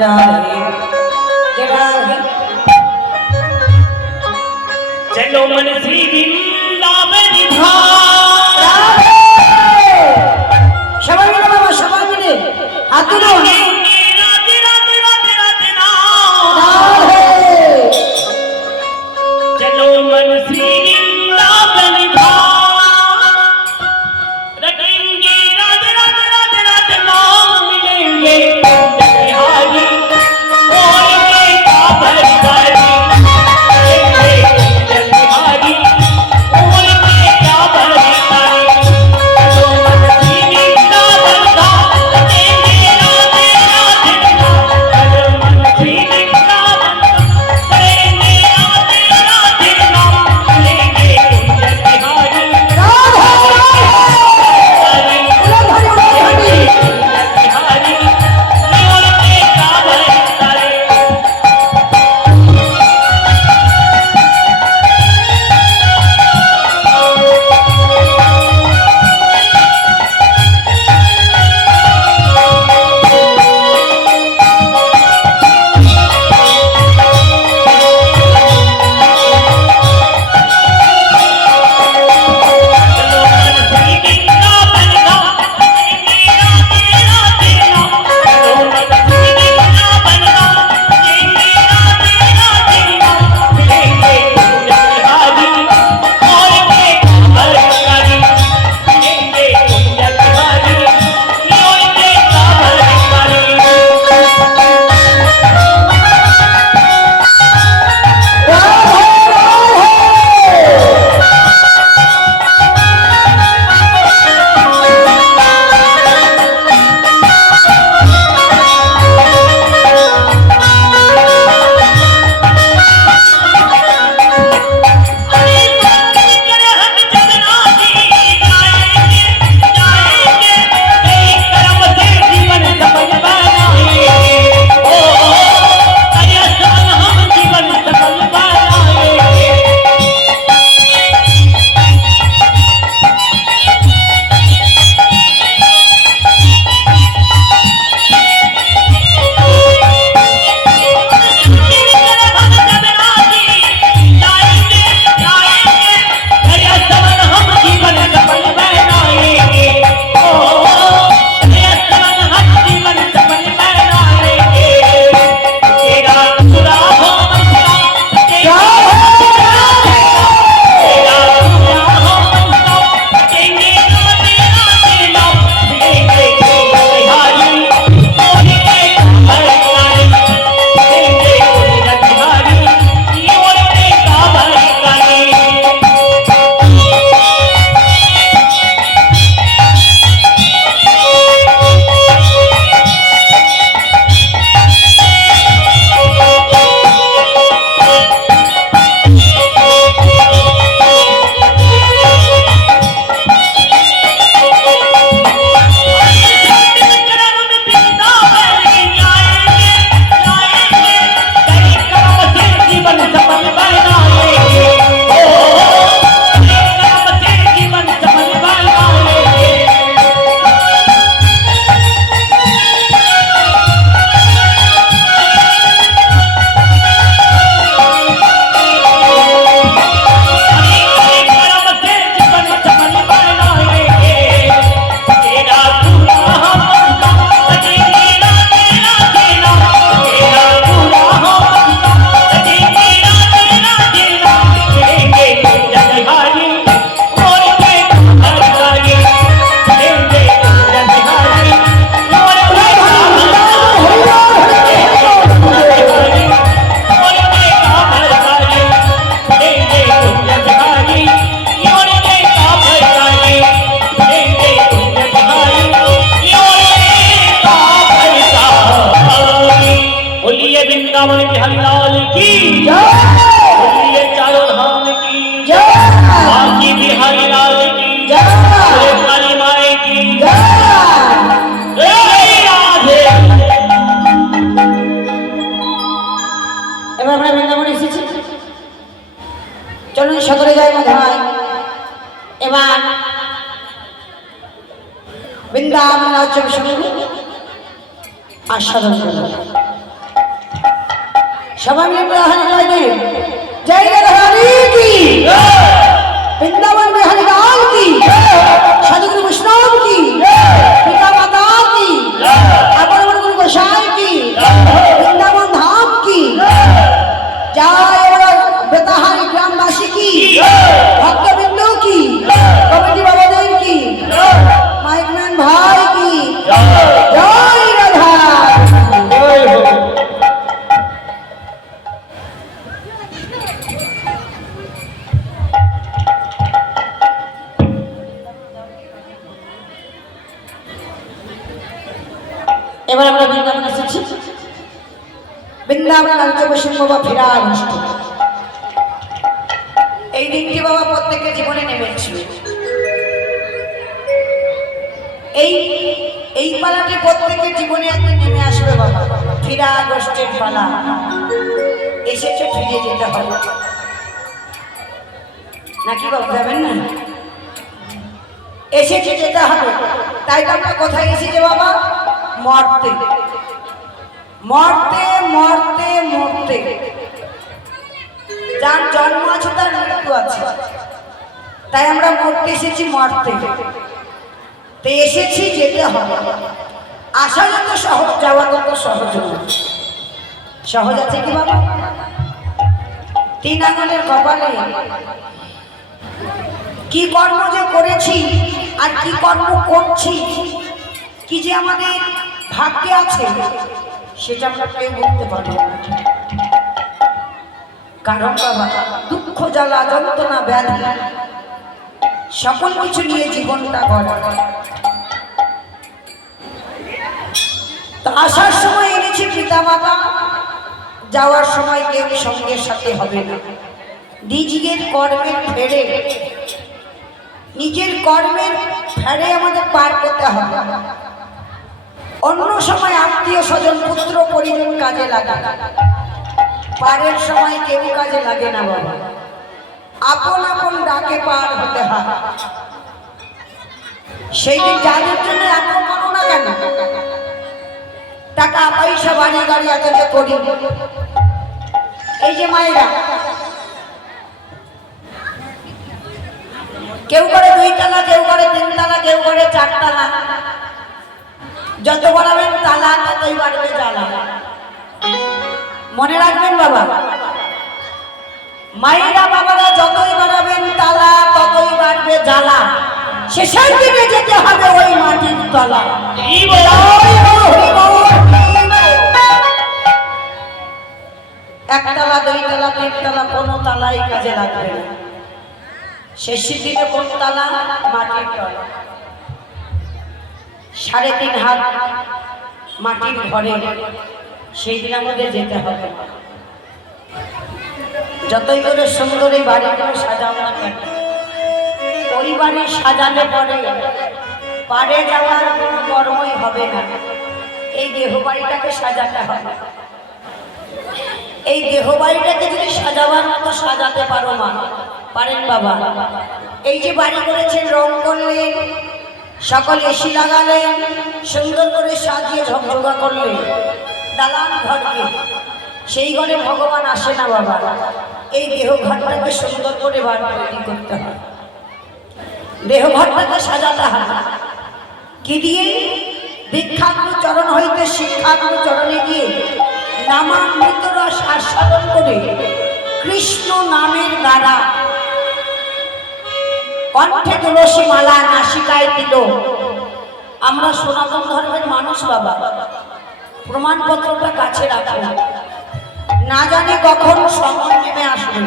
राधे राधे चलो मन श्री वृंदावन राधे সবাই মিলে বাবা সবাই মিলে হাত তুলো राधे राधे राधे राधे नाम राधे चलो मन श्री वृंदावन रखेंगे राधे राधे राधे राधे नाम मिलेंगे बिहारी बोलेंगे काबर कारी बिहारी बोलेंगे काबर कारी चलो मन श्री वृंदावन रखेंगे राधे राधे नाम चलो मन श्री वृंदावन करेंगे राधे राधे नाम मिलेंगे बिहारी वृंदावन बिहारी लाल की जय, चारों धाम की जय, बाकी बिहारी लाल की जय, काली माई की जय, राधे। এবার আমরা বৃন্দাবনে এসেছি, চলুন সকলে যাই মাথায়। এবার বৃন্দাবন রাজ্য আস্বাদন করব। সবাই মিলে বিহারি লাইনে জয় রাধারানী কি, বৃন্দাবন বিহারি লাল কি, সাধুগুরু বৈষ্ণব কি, পিতা মাতা কি, আপন আপন গুরু গোসাই কি, বৃন্দাবন ধাম কি, জয় বেতাহারি গ্রামবাসী কি, ভক্তবৃন্দ কি, কমিটি বাবাদের কি, মাইকম্যান ভাই কি, জয় রাধা। এবার আমরা বৃন্দাবন এসেছি। বৃন্দাবন রাজ্য বসে বাবা ফেরা অনুষ্ঠান। এই দিনটি বাবা প্রত্যেকের জীবনে নেমেছিল। এই পালাটি প্রত্যেকের জীবনে একদিন নেমে আসবে বাবা। ফিরা আগস্টের পালা এসেছে, ফিরে যেতে হবে নাকি বাবা? যাবেন না? এসেছে, যেতে হবে। তাই তো আমরা কোথায় এসেছে বাবা? মরতে মরতে মরতে মরতে। যার জন্ম আছে তার মৃত্যু আছে, তাই আমরা মরতে এসেছি, মরতে। তো এসেছি, যেতে হবে। আসা যত সহজ, যাওয়া তত সহজ নয়। সহজ আছে কি বাবা? 3 আঙুলের কপালে কি কর্ম যে করেছি আর কি কর্ম করছি, কি যে আমাদের ভাগ্যে আছে, সেটা আমরা কেউ বলতে পারবো না। কারণ বাবা দুঃখ, জ্বালা, যন্ত্রণা, ব্যাধি সকল কিছু নিয়ে জীবনটা গড়া। তো আসার সময় এনেছি পিতা মাতা, যাওয়ার সময় কেউ সঙ্গের সাথে হবে না। নিজের কর্মের ফেরে, নিজের কর্মের ফেরে আমাদের পার করতে হবে। অন্য সময় আত্মীয় স্বজন, পুত্র পরিজন কাজে লাগে, পারের সময় কেউ কাজে লাগে না বাবা। আপন আপন ডাকে পার হতে হয়। সেই দিন যাদের জন্য এত করো না কেন, টাকা পয়সা, বাড়ি গাড়ি এত যে করি, এই যে মায়েরা কেউ করে 2 তলা, কেউ করে 3 তলা, কেউ করে 4 তলা। যত বাড়াবেন তালা ততই বাড়বে জ্বালা। মনে রাখবেন বাবা, মায়েরা বাবারা যতই বাড়াবেন তালা ততই বাড়বে জ্বালা। শেষের দিনে যেতে হবে ওই মাটির তলা। 1 তলা, 2 তলা, 3 তলা কোনো তালাই কাজে লাগবে না। শেষের দিনে কোন তালা? মাটির তলা। 3.5 হাত মাটির ঘরে সেই দিন আমাদের যেতে হবে। যতই করে সুন্দর এই বাড়িগুলো সাজাও না কেন, ওই বাড়ি সাজালে পরে পারে যাওয়ার কোনো কর্মই হবে না। এই দেহ বাড়িটাকে সাজাতে হবে। এই দেহ বাড়িটাকে যদি সাজাবার মতো সাজাতে পারো মা, পারেন বাবা? এই যে বাড়ি করেছেন, রং করলেন, সকল এসি লাগালেন, সুন্দর করে সাজিয়ে ঝকঝকা করলেন দালান ঘরকে, সেই ঘরে ভগবান আসে না বাবা। এই দেহ ঘরটাকে সুন্দর করে তৈরি করতে হয়, দেহ ঘরটাকে সাজাতে হয়। কি দিয়ে? দীক্ষাগুরু চরণ হইতে শিক্ষাগুরু চরণে গিয়ে নামামৃত রস আস্বাদন করে কৃষ্ণ নামের দ্বারা কণ্ঠে তুলসী মালা, নাসিকায় দিল। আমরা সনাতন ধর্মের মানুষ বাবা, প্রমাণপত্রটা কাছে রাখো। না জানি কখন সময় নেমে আসবে,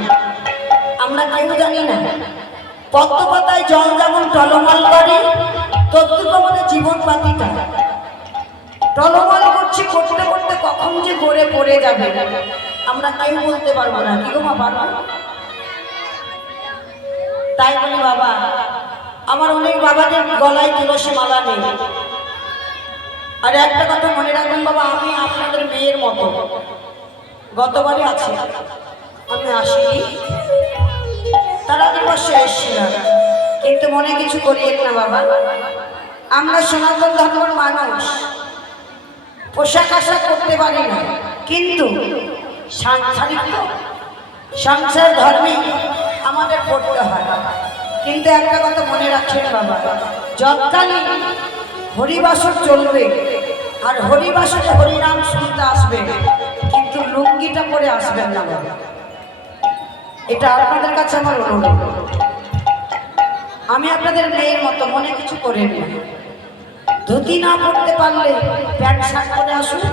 আমরা কেউ জানি না। পদ্ম পাতায় জল যেমন টলমল করে, তদ্রুপ আমাদের জীবন পাতিটা টলমল করছে, করতে করতে কখন যে গড়ে পড়ে যাবে আমরা কেউ বলতে পারবো না। কি গো মা, পারবো? তাই বলি বাবা, আমার অনেক বাবাদের গলায় তুলসী মালা নেই। আর একটা কথা মনে রাখবেন বাবা, আমি আপনাদের মেয়ের মতো। গতবারে আছে, আমি আসিনি, তারা দিবসে এসেছিলাম, কিন্তু মনে কিছু করিয়েন না বাবা। আমরা সনাতন ধর্মের মানুষ, পোশাক আশাক করতে পারি না, কিন্তু সাংসারিক তো, সংসার ধর্মে আমাদের পড়তে হয়। কিন্তু একটা কথা মনে রাখছেন বাবা, যৎকালীন হরিবাসর চলবে আর হরিবাসরে হরিনাম শুনতে আসবে, কিন্তু লুঙ্গিটা পরে আসবেন না বাবা। এটা আপনাদের কাছে আমার অনুরোধ। আমি আপনাদের মেয়ের মতো মনে কিছু করে নিই, ধুতি না পড়তে পারলে প্যান্ট শার্ট পরে আসুন,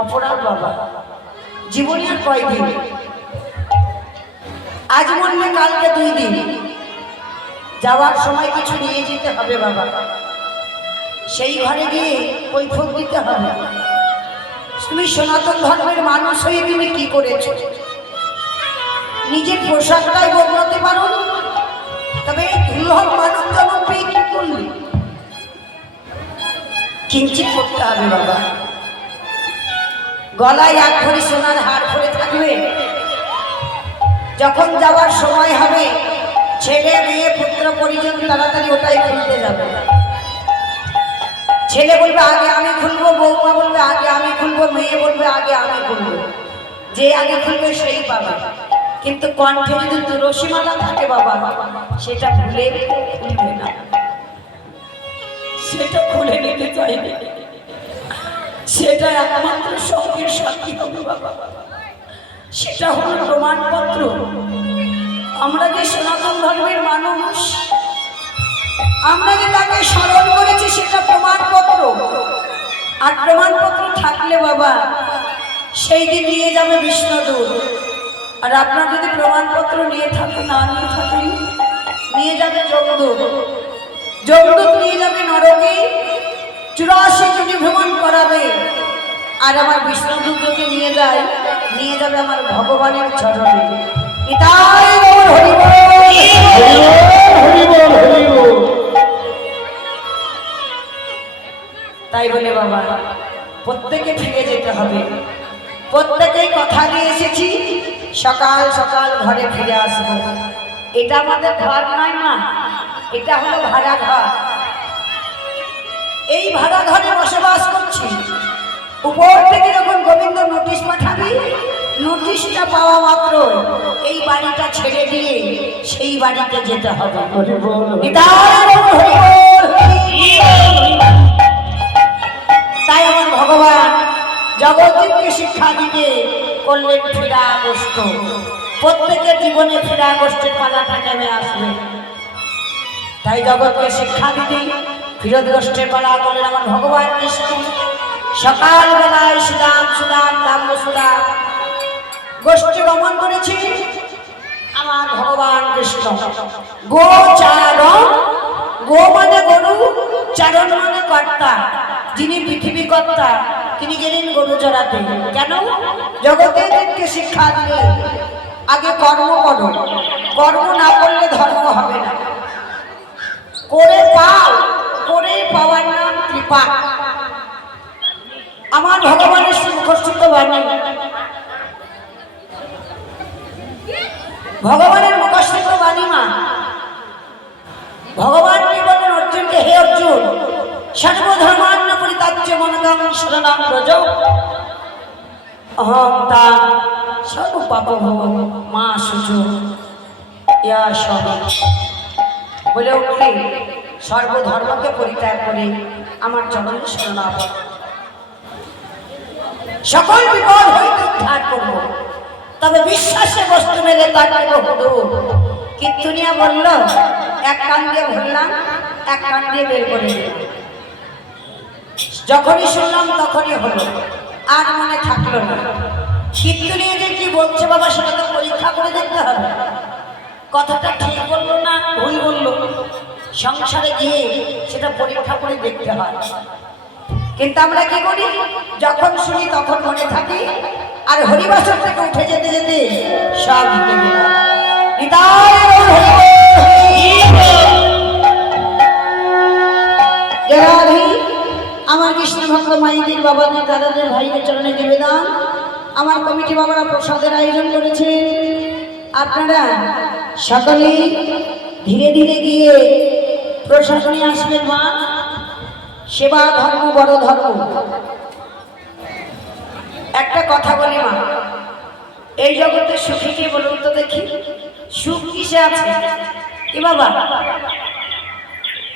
অপরাধ বাবা। জীবনে আর কয়দিন, আজ মরলে কালকে 2 দিন, যাওয়ার সময় কিছু নিয়ে যেতে হবে বাবা। সেই ঘরে গিয়ে কৈফিয়ত দিতে হবে, তুমি সনাতন ধর্মের মানুষ হয়ে তুমি কি করেছো। নিজের পোশাকটাই বদলাতে পারো, তবে এই দুর্লভ মানব জন্ম পেয়ে কি করলি? কিঞ্চিত করতে হবে বাবা। গলায় 1 ভরি সোনার হার পরে থাকবে, যখন যাওয়ার সময় হবে ছেলে মেয়ে পুত্র পরিজন তাড়াতাড়ি ওটাই খুলতে যাবে। ছেলে বলবে আগে আমি খুলবো, বৌমা বলবে আগে আমি খুলবো, মেয়ে বলবে আগে আমি খুলবো। যে আগে খুলবে সেই পাবে। কিন্তু কণ্ঠে যদি তুলসীমালা থাকে বাবা, সেটা ভুলে খুলবে না, সেটা খুলে নিতে চাইবে। সেটা একমাত্র সঙ্গের সাথী হবে বাবা, সেটা হলো প্রমাণপত্র। আমরা যে সনাতন ধর্মের মানুষ, আমরা যে তাকে স্মরণ করেছি, সেটা প্রমাণপত্র। আর প্রমাণপত্র থাকলে বাবা সেই দিন নিয়ে যাবে বিষ্ণুদূত। আর আপনার যদি প্রমাণপত্র নিয়ে থাকেন, না নিয়ে থাকেন, নিয়ে যাবে যমদূত। যমদূত নিয়ে যাবে নরকে, 84 জনে ভ্রমণ করাবে। আর আমার বিষ্ণুদূত যদি নিয়ে যায়, নিয়ে যাবে আমার ভগবানের চরণে। নিতাই গৌর হরি বল, হরি বল, হরি বল। তাই বলে বাবা প্রত্যেকে ফিরে যেতে হবে। প্রত্যেকেই কথা দিয়ে এসেছি সকাল সকাল ঘরে ফিরে আসবো। এটা আমাদের ঘর নয় মা, এটা হলো ভাড়া ঘর। এই ভাড়া ঘরে বসবাস করছি। উপর থেকে যখন গোবিন্দ নোটিশ পাঠাবি, নোটিশটা পাওয়া মাত্র এই বাড়িটা ছেড়ে দিয়ে সেই বাড়িতে যেতে হবে। তাই আমার ভগবান জগৎকে শিক্ষা দিতে করলেন ফিরাগোষ্ঠ। প্রত্যেকের জীবনে ফিরাগোষ্ঠের পালাটা নেমে আসবে। তাই জগৎকে শিক্ষা দিতে ফিরোদগোষ্ঠের পালা করলেন আমার ভগবান কৃষ্ণ। সকালবেলায় সুদাম সুদাম দাম সুদাম গোষ্ঠী গমন করেছি আমার ভগবান কৃষ্ণ। গোচারণ, গো মানে গরু, চারণ মানে কর্তা। যিনি পৃথিবী কর্তা, তিনি গেলেন গরু চড়াতে। কেন? জগতেরকে শিক্ষা দিলে আগে কর্ম করো, কর্ম না করলে ধর্ম হবে না। করে পাও, করে পাওয়ার নাম কৃপা। আমার ভগবানের মুখস্থিত বাণী, ভগবানের মুখস্থিত বাণী মা। ভগবান কি বলেন অর্জুনকে, হে অর্জুন, সর্বধর্মান্ন পরিত্যাজ্য মনগং শরণং ব্রজ অহং তাং সর্বপাপভো মা শুচো ইয়া সব। বলে উঠলে সর্বধর্মকে পরিত্যাগ করে আমার চরণে শরণাগত, সকল বিপদ হইতে উদ্ধার করব। তবে বিশ্বাসে বস্তু মেলে তাকে বহু। কীর্তনিয়া বলল, এক কান দিয়ে ভরলাম, এক কান দিয়ে বের করে দিলাম। যখনই শুনলাম তখনই হলো, আর মনে থাকলো না। কীর্তনিয়া যে কি বলছে বাবা, সেটা তো পরীক্ষা করে দেখতে হবে। কথাটা ঠিক বললো না ভুল বললো, সংসারে গিয়ে সেটা পরীক্ষা করে দেখতে হয়। কিন্তু আমরা কি করি, যখন শুনি তখন মনে থাকি, আর হরিবাসর থেকে উঠে যেতে যেতে সব ভুলে গেলাম। আমার কৃষ্ণ ভক্ত মাইদের বাবাদের দাদাদের ভাইদের চরণে নিবেদন। আমার কমিটি বাবারা প্রসাদের আয়োজন করেছে। আপনারা সকলেই ধীরে ধীরে গিয়ে প্রসাদ নিয়ে আসবেন মা। সেবা ধর্ম বড় ধর্ম। একটা কথা বলি মা, এই জগতে সুখী কে বলুন তো দেখি? সুখ কিসে আছে? কি বাবা,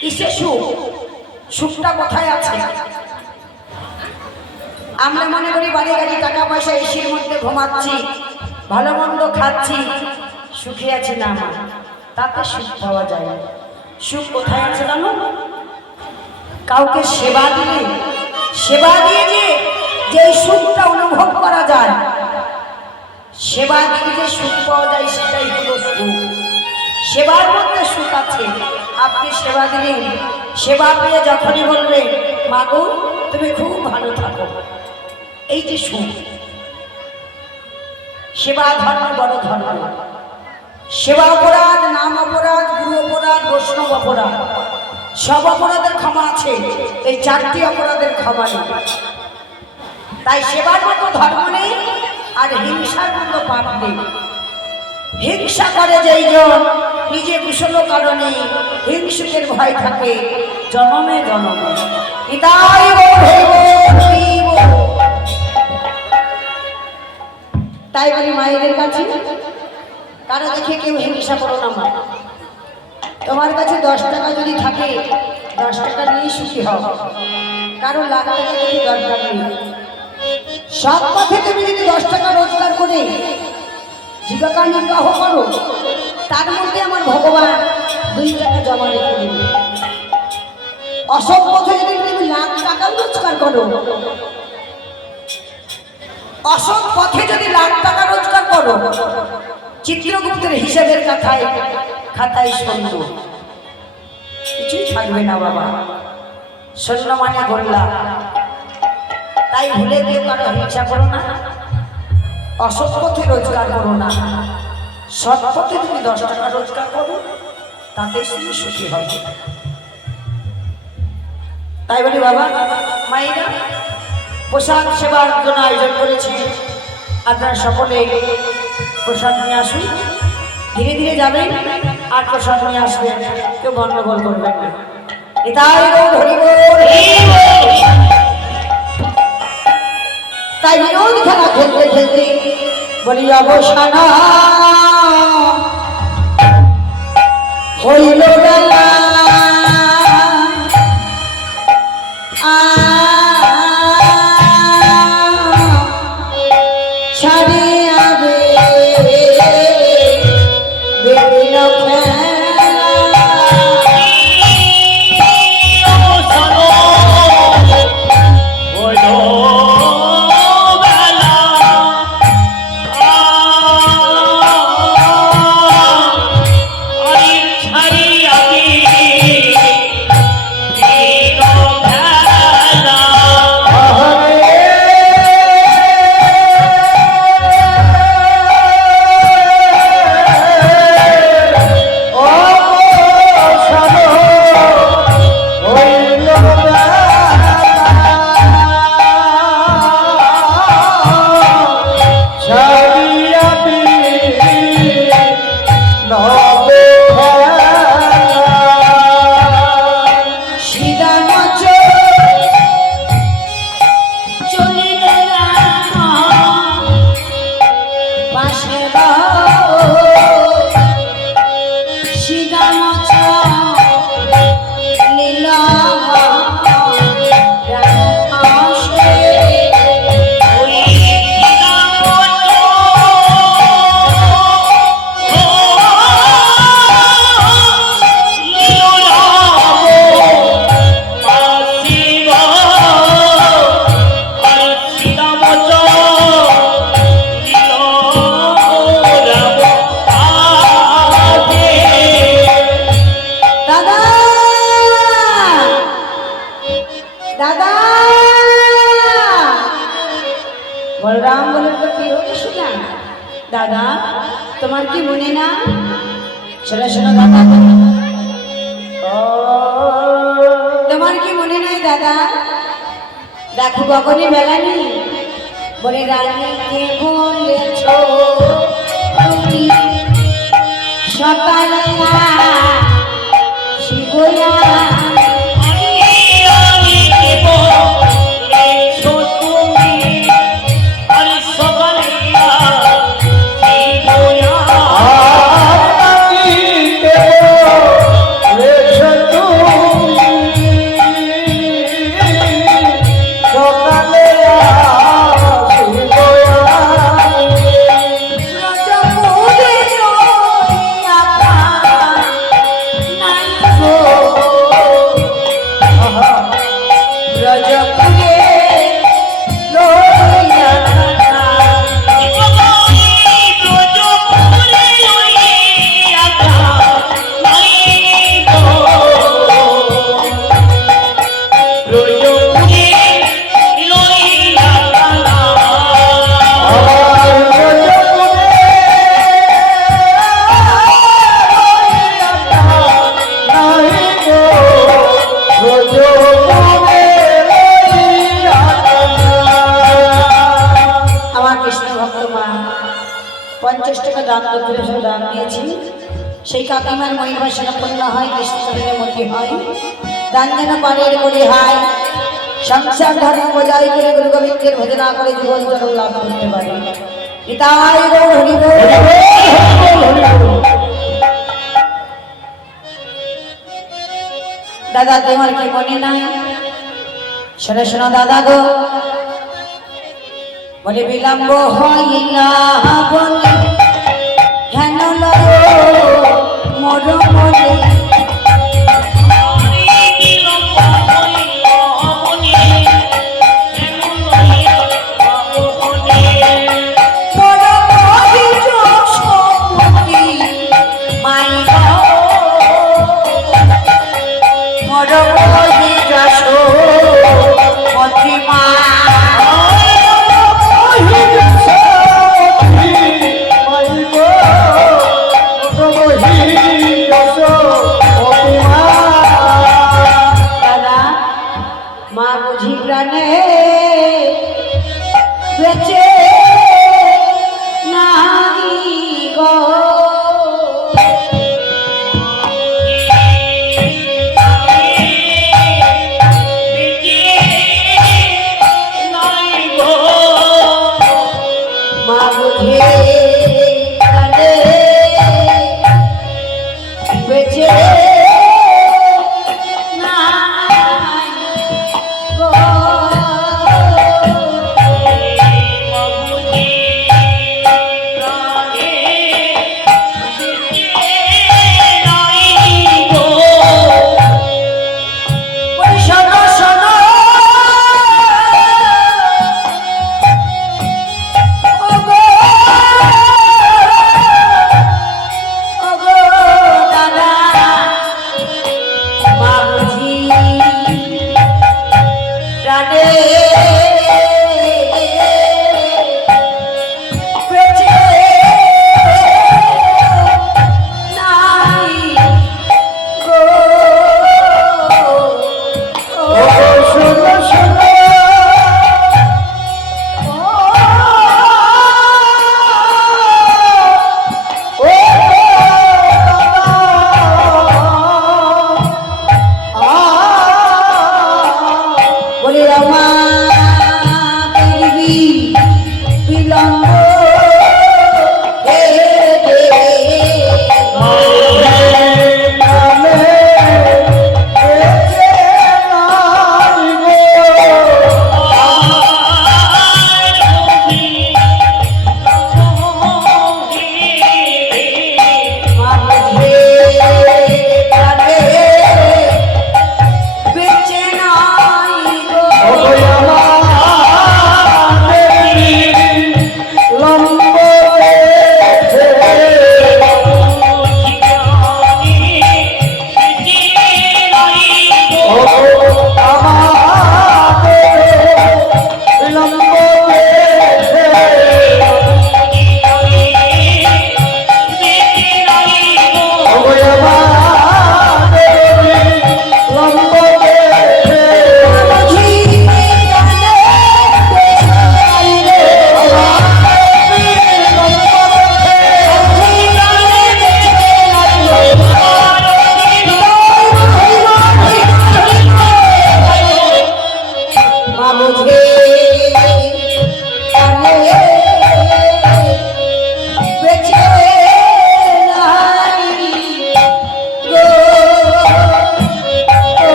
কিসে সুখ? সুখটা কোথায় আছে? আমরা মনে করি বাড়ি গাড়ি টাকা পয়সা এসির মধ্যে ঘুমাচ্ছি, ভালো মন্দ খাচ্ছি, সুখী আছি না মা, তাতে সুখ পাওয়া যায় না। সুখ কোথায় আছে জানো? কাউকে সেবা দিলে, সেবা দিয়ে যে সুখটা অনুভব করা যায়, সেবা দিয়ে যে সুখ পাওয়া যায় সেটাই হলো সুখ। সেবার মধ্যে সুখ আছে। আপনি সেবা দিলেন, সেবা পেয়ে যখনই বলবেন মা গো তুমি খুব ভালো থাকো, এই যে সুখ। সেবা ধর্ম বড় ধর্ম। সেবা অপরাধ, নাম অপরাধ, গুরু অপরাধ, বৈষ্ণব অপরাধ, সব অপরাধের ক্ষমা আছে, এই 4টি অপরাধের ক্ষমা নেই। তাই সেবার মতো ধর্ম নেই, আর হিংসার মতো পাপ নেই। হিংসা করে যেই জন নিজে কুশল কারণে হিংসুকের ভয় থাকে জনমে জনমে। পিতাই তাই বলি মায়েদের কাছে কারো দেখে কেউ হিংসা করো না মা। তোমার কাছে 10 টাকা যদি থাকে 10 টাকা নিয়ে সুখী হও, কারো লাখ টাকা যদি দরকার নেই। সৎ পথে তুমি যদি 10 টাকা রোজগার করে জীবিকা নির্বাহ করো, তার মধ্যে আমার ভগবান 2 টাকা জমা রেখে দেবে। অসৎ পথে যদি তুমি লাখ টাকা রোজগার করো, অসৎ পথে যদি লাখ টাকা রোজগার করো, চিত্রগুপ্তের হিসাবের খাতায় শূন্য, কিছুই থাকবে না বাবা। শূন্য মানে গোল্লা। তাই ভুলে গিয়ে কারো হিংসা করো না, অসৎ পথে রোজগার করো না, সৎ পথে তুমি 10 টাকা রোজগার করো, তাতে তুমি সুখী হবে। তাই বলি বাবা মায়েরা, প্রসাদ সেবার জন্য আয়োজন করেছি, আপনারা সকলে প্রসাদ নিয়ে আসুন। ধীরে ধীরে যাবেন আর প্রসাদ নিয়ে আসবেন, কেউ গন্ডগোল করবেন না। এটাই তাই বিনোদ খেলা খেলতে খেলতে বলি অবসান হইল বেলা, ছাড়িয়া বেরিল বলরাম বলে তো কি হলো শোনা? দাদা তোমার কি মনে না? শোনো শোনো দাদা, তোমার কি মনে নাই দাদা? দেখো কখনই বেলা নেই, বলে রানীকে বলেছ তুমি সকালে শিবয়া ব্রজপুরে লইয়া কানা। আমার কৃষ্ণ ভক্ত মা 50 টাকা দান করতে দান দিয়েছি, সেই কাকিমার মহিমাসনা পূর্ণ হয়, কৃষ্ণচরণের মধ্যে হয়। দান যেন পারের করে হয়, সংসার ধর্ম বজায় করে গুরু গোবিন্দের ভজনা করে জীবন চরণ লাভ করতে পারে। নিতাই গৌর হরি বল। দাদা তোমার কি মনে নাই? শোনো শোনো দাদা গো, বলে বিলম্ব হইলা বলে হেন মর মরে। মা বুঝি প্রাণে বেঁচে নাই গো। মা বুঝি প্রাণে বেঁচে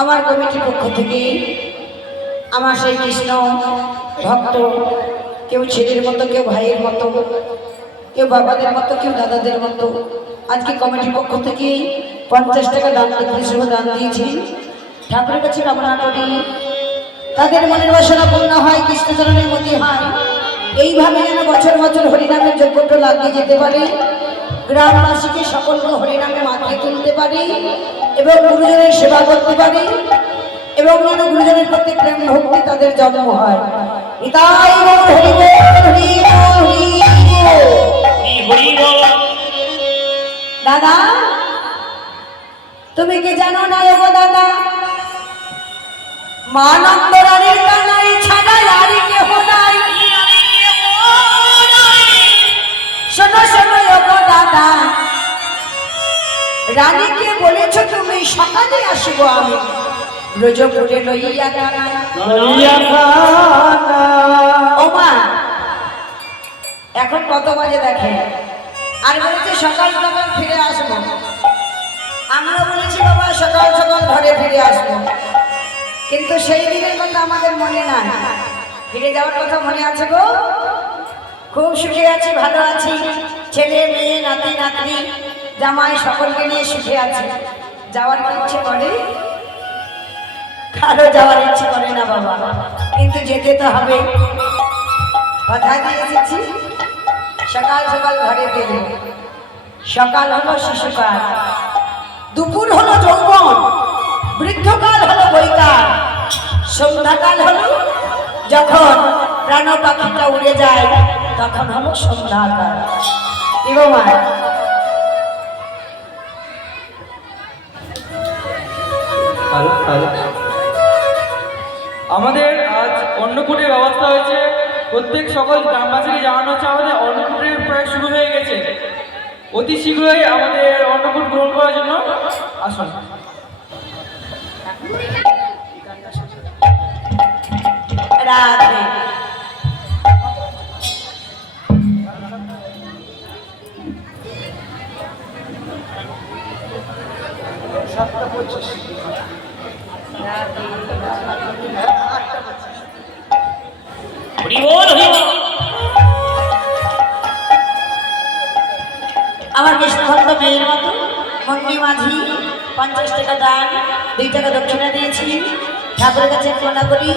আমার কমিটির পক্ষ থেকে আমার সেই কৃষ্ণ ভক্ত, কেউ ছেলের মতো, কেউ ভাইয়ের মতো, কেউ বাবাদের মতো, কেউ দাদাদের মতো, আজকে কমিটির পক্ষ থেকে 50 টাকা দান হিসেবে দান দিয়েছি। ঠাকুরের কাছে কামনা করি তাদের মনের বাসনা পূর্ণ হয়, কৃষ্ণচরণের মধ্যে হয়। এইভাবে যেন বছর বছর হরিনামের যোগ্যতা লাগিয়ে যেতে পারে, গ্রামবাসীকে সকলকে হরিনামে মাতিয়ে তুলতে পারে এবং গুরুজনের সেবা করতে পারে এবং যেন গুরুজনের প্রতি প্রেম ভক্তি তাদের জন্ম হয়। তাই হরি বল, হরি বল, হরি বল। হরি বল। দাদা তুমি কি জানো না গো দাদা, মানন্দ রানীর কানাই ছাড়া আর কেহ নাই। শোনো শোনো গো দাদা, রানীকে বলেছ তুমি সকালে আসিব আমি ব্রজপুরে লইয়া গানা। ও মা এখন কত বাজে দেখে, আর বলেছে সকাল সকাল ফিরে আসবো। আমরা বলেছি বাবা সকাল সকাল ঘরে ফিরে আসবো, কিন্তু সেই দিনের কথা আমাদের মনে নাই। ফিরে যাওয়ার কথা মনে আছে গো? খুব সুখে আছি, ভালো আছি, ছেলে মেয়ে নাতি নাতনি জামাই সকলকে নিয়ে সুখে আছি। যাওয়ার কি ইচ্ছে করে? কারো যাওয়ার ইচ্ছে করে না বাবা, কিন্তু যেতে তো হবে। কথা দিয়ে এসেছি সকাল সকাল ঘরে ফিরে। সকাল হলো শিশুকাল, দুপুর হলো যৌবন, বৃদ্ধকাল হলো বৈকাল, সন্ধ্যাকাল হলো যখন প্রাণ পাখিটা উড়ে যায় তখন হলো সন্ধ্যাকাল। মা আমাদের আজ অন্নকূটের ব্যবস্থা হয়েছে। প্রত্যেক সকল গ্রামবাসীকে জানানো হচ্ছে আমাদের অন্নকূটের প্রায় শুরু হয়ে গেছে। অতি শীঘ্রই আমাদের অন্নকূট গ্রহণ করার জন্য আসুন। রাধে হরি বল, হরি বল। আমার কৃষ্ণভক্ত মেয়ের মতো মন্ডি মাঝি 50 টাকা দান, 2 টাকা দক্ষিণা দিয়েছি। ঠাকুরের কাছে কামনা করি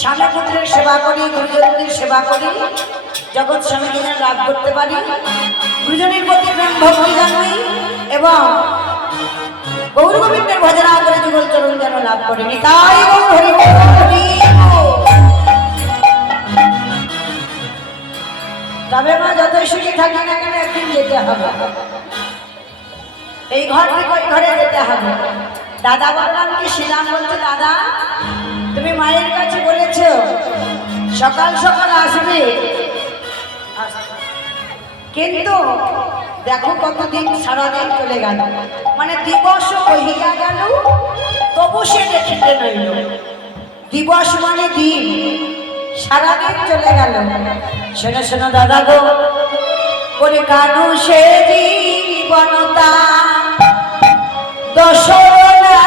স্বামী পুত্রের সেবা করি, গুরুজনদের সেবা করি, জগৎ স্বামীকে যেন লাভ করতে পারি, গুরুজনের প্রতি প্রেম ভক্তি জানাই এবং গৌর গোবিন্দের ভজনা করে যুগল চরণ যেন লাভ করেনি। তাই হরি বল, হরি বল। তবে মা যতই সুখী থাকি না কেন একদিন যেতে হবে, এই ঘর থেকে ওই ঘরে যেতে হবে। দাদা বললাম কি শ্রীরাম বলছে দাদা তুমি মায়ের কাছে বলেছো সকাল সকাল আসবে, কিন্তু দেখো কতদিন সারাদিন চলে গেল, মানে দিবস বহিয়া গেল তবু সে দেখিতে নইল। দিবস মানে দিন, সারাদিন চলে গেল। শোনো শোনো দাদা গো, বলে কানু সে জীবনতা দশরথা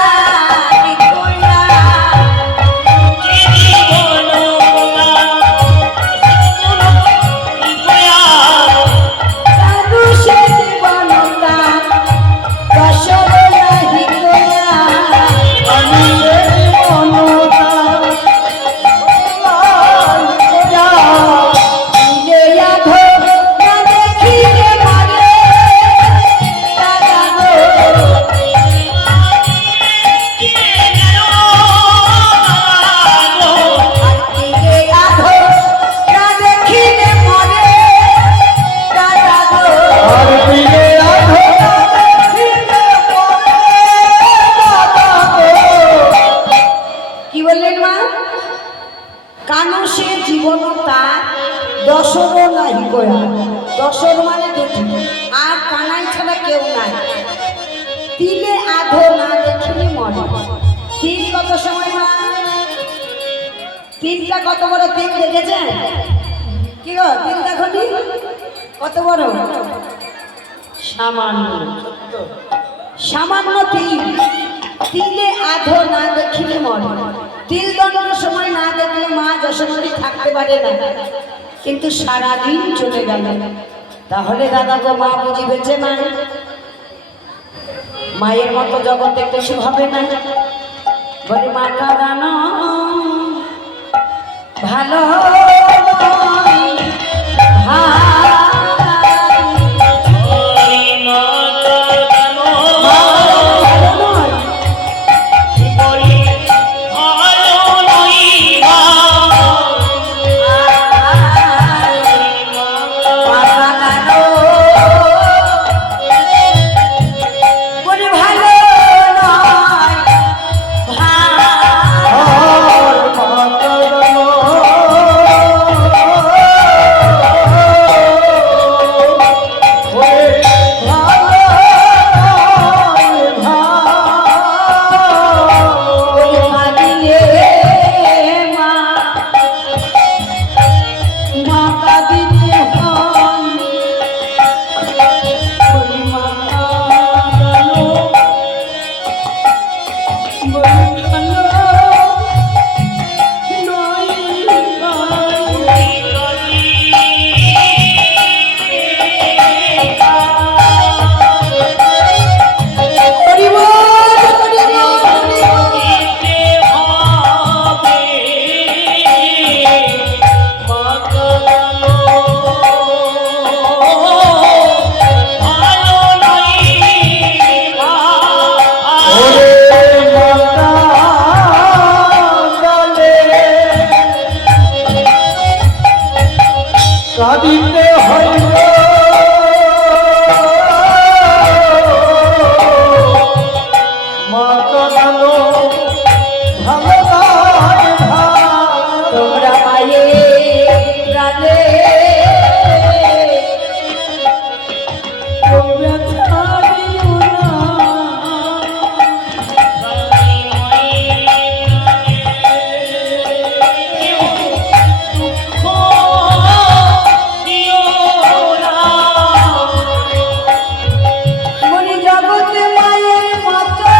দশর নাহি কয়া, দশর মানে দুটি, আর কানাই ছাড়া কেউ নাই। তিলে আধো না দেখিনি মনে। তিল কত সময় মা? তিলটা কত বড় তিল দেখেছেন? কি গো তিল দেখো নি কত বড়? সামান্য, সামান্য তিল। তিলে আধো না দেখিনি মনে। তিল দণ্ডের সময় না দেখলে মা যশোমতি থাকতে পারে না, কিন্তু সারাদিন চলে গেল। তাহলে দাদা গো মা বুঝি বেঁচে নাই। মায়ের মতো জগৎ দেখতে শুরু হবে না। বলি মা কাঁদানো ভালো কাঁদিতে হইল মা কাঁদানো ভালো তোমরা মায়ের প্রাণে তোমরা ছাড়িও না। বলি জগতে মায়ের মতো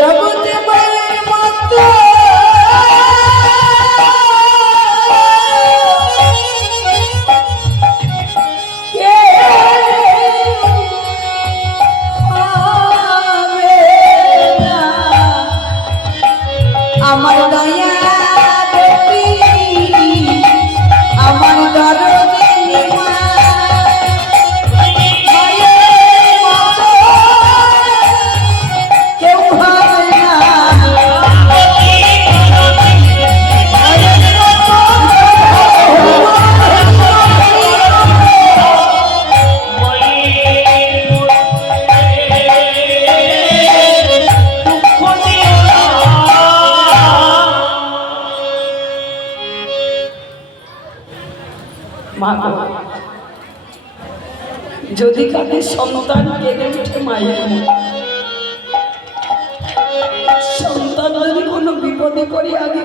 জগতে মায়ের মতো কে হবে না। আমার দয়া দেবী আমার দরদিনী মা মায়ের মতো কেউ হবে না। মা গো, যদি কাদের সন্তান কেঁদে উঠে মায়ের মতো, সন্তান যদি কোনো বিপদে পড়ে আগে